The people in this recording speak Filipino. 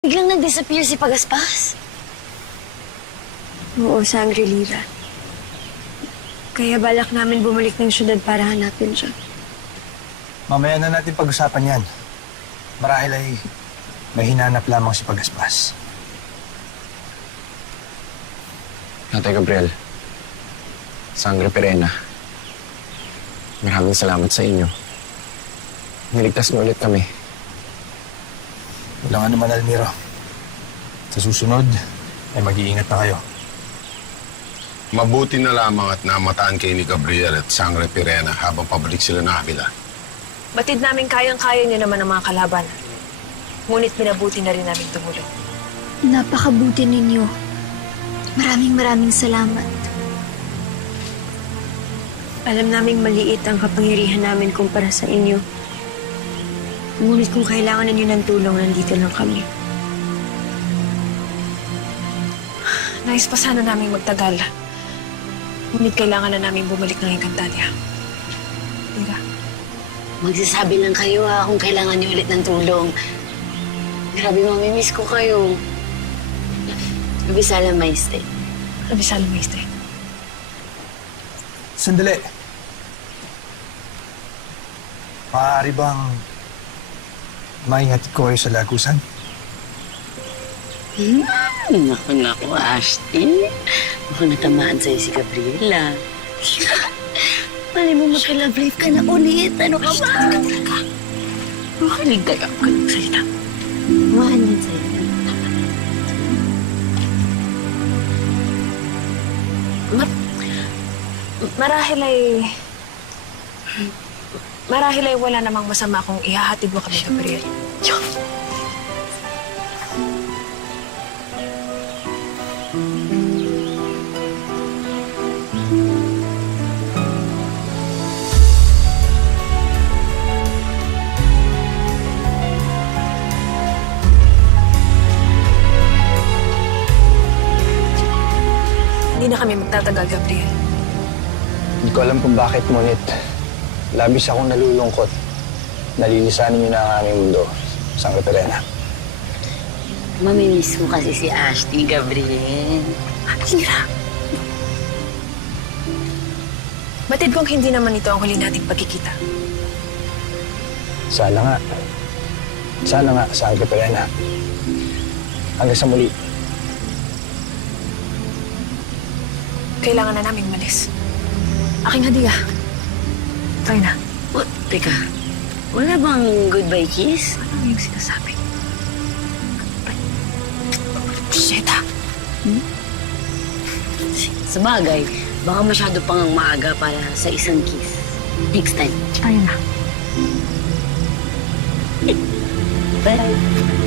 Biglang nag-disappear si Pagaspas. Oo, Shangri-La. Kaya balak namin bumalik ng syudad para hanapin siya. Mamaya na natin pag-usapan yan. Marahil ay may hinanap lamang si Pagaspas. Tatay Gabriel, Sangre Perena, maraming salamat sa inyo. Niligtas niyo ulit kami. Walang anuman, Almiro. Sa susunod, ay mag-iingat na kayo. Mabuti na lamang at namataan kayo ni Gabriel at Sangre Perena habang pabalik sila na kabila. Batid namin kayang-kaya niyo naman ang mga kalaban. Ngunit minabuti na rin namin tumulong. Napakabuti ninyo. Maraming salamat. Alam naming maliit ang kapangyarihan namin kumpara sa inyo. Ngunit kung kailangan ninyo ng tulong, nandito lang kami. Nais pa sana namin magtagal. Ngunit kailangan na namin bumalik ng Encantadia. Tira. Magsasabi lang kayo kung kailangan niyo ulit ng tulong. Grabe, mamimiss ko kayo. Abisala Maiste. Abisala Maiste. Sandali. Maaari bang maihatid ko kayo sa lagusan? Naku, Ashti. Mukhang natamaan sa'yo si Gabriela. Mali mo magka-love life ka na ulit. Ano ka ba? Makinig ka magsalita. Mahal yan sa'yo. Marahil ay wala namang masama kung ihahatid mo kami, Gabriel. Hindi na kami magtatagal, Gabriel. Hindi ko alam kung bakit, ngunit labis akong nalulungkot. Nalilisanin niyo na ang aming mundo, Sangre Perena. Mamimiss mo kasi si Ashti, Gabriel. Tira. Batid kong hindi naman ito ang huli nating pagkikita. Sana nga. Sana nga, Sangre Perena. Hanggang sa muli. Kailangan na naming malis. Aking hadiah. Tayo na. Oh, teka. Wala bang goodbye kiss? Ano yung sinasabi? Shit, ha? Sa bagay, baka masyado pang maaga para sa isang kiss. Next time. Tayo na. Bye.